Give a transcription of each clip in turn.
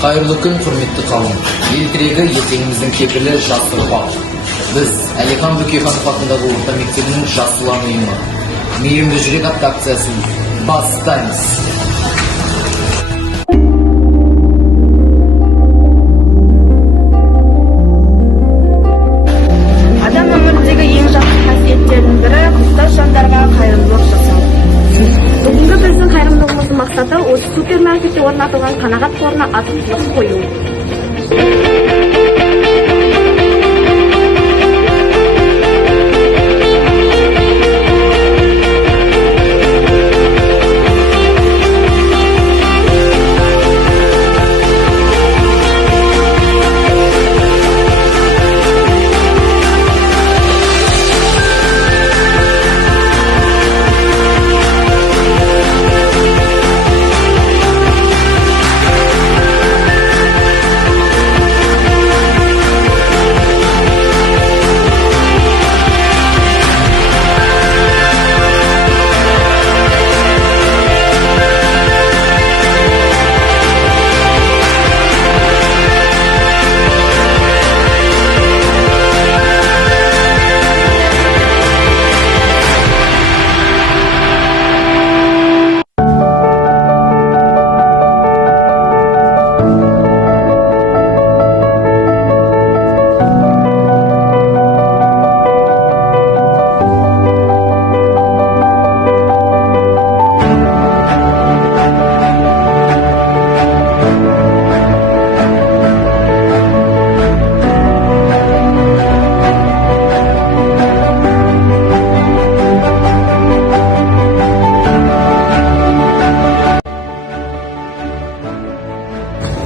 Қайырлы күн, құрметті қауым. Ел тірегі ертеңіміздің кепілі жас ұрпақ. Біз Әлихан Бөкейханов атындағы орта мектебінің жас ұлан ұйымы мейірімді жүрек атты акциясын бастаймыз. Адам өміріндегі ең жақсы қасиеттердің бірі мұқтаж жандарға қайырымдылық жасау. Бүгінгі біздің қайырымдылығымыздың мақсаты осы супермаркетте орнатылған қанағат қорына азық-түлік қою.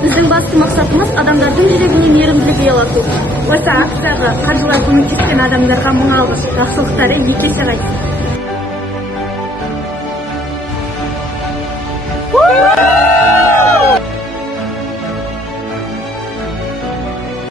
Біздің басты мақсатымыз адамдардың жүрегіне мейірімділік ұялату. Осы акцияға қаржылай көмектескен адамдарға мың алғыс, жақсылықтары екі есе қайтсын.